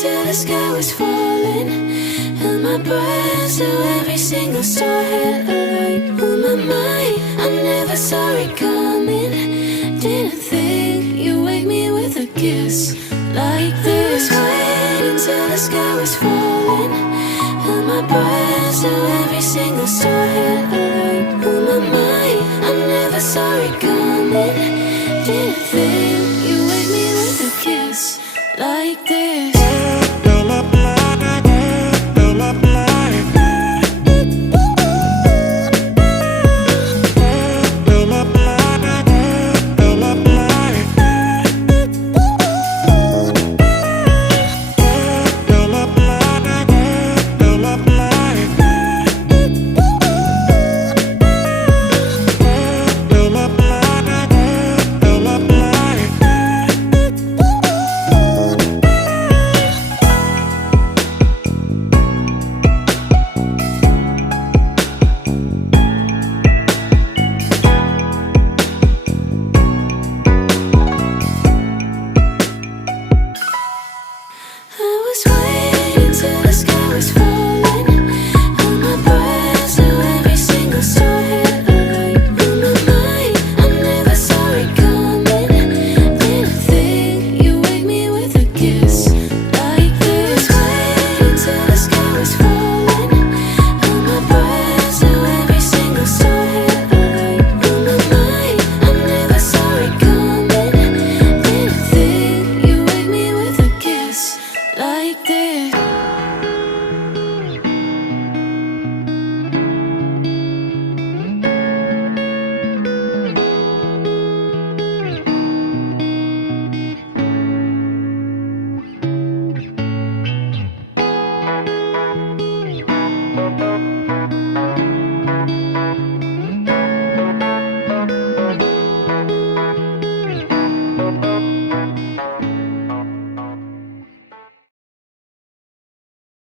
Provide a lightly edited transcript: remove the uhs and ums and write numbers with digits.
till the sky was falling. Held my breath so every single star had a light. On my mind, I never saw it coming. Didn't think you'd wake me with a kiss like this. Waiting till the sky was falling. Held my breath so every single star had a light. On my mind, I never saw it coming. Didn't think you'd wake me with a kiss like this.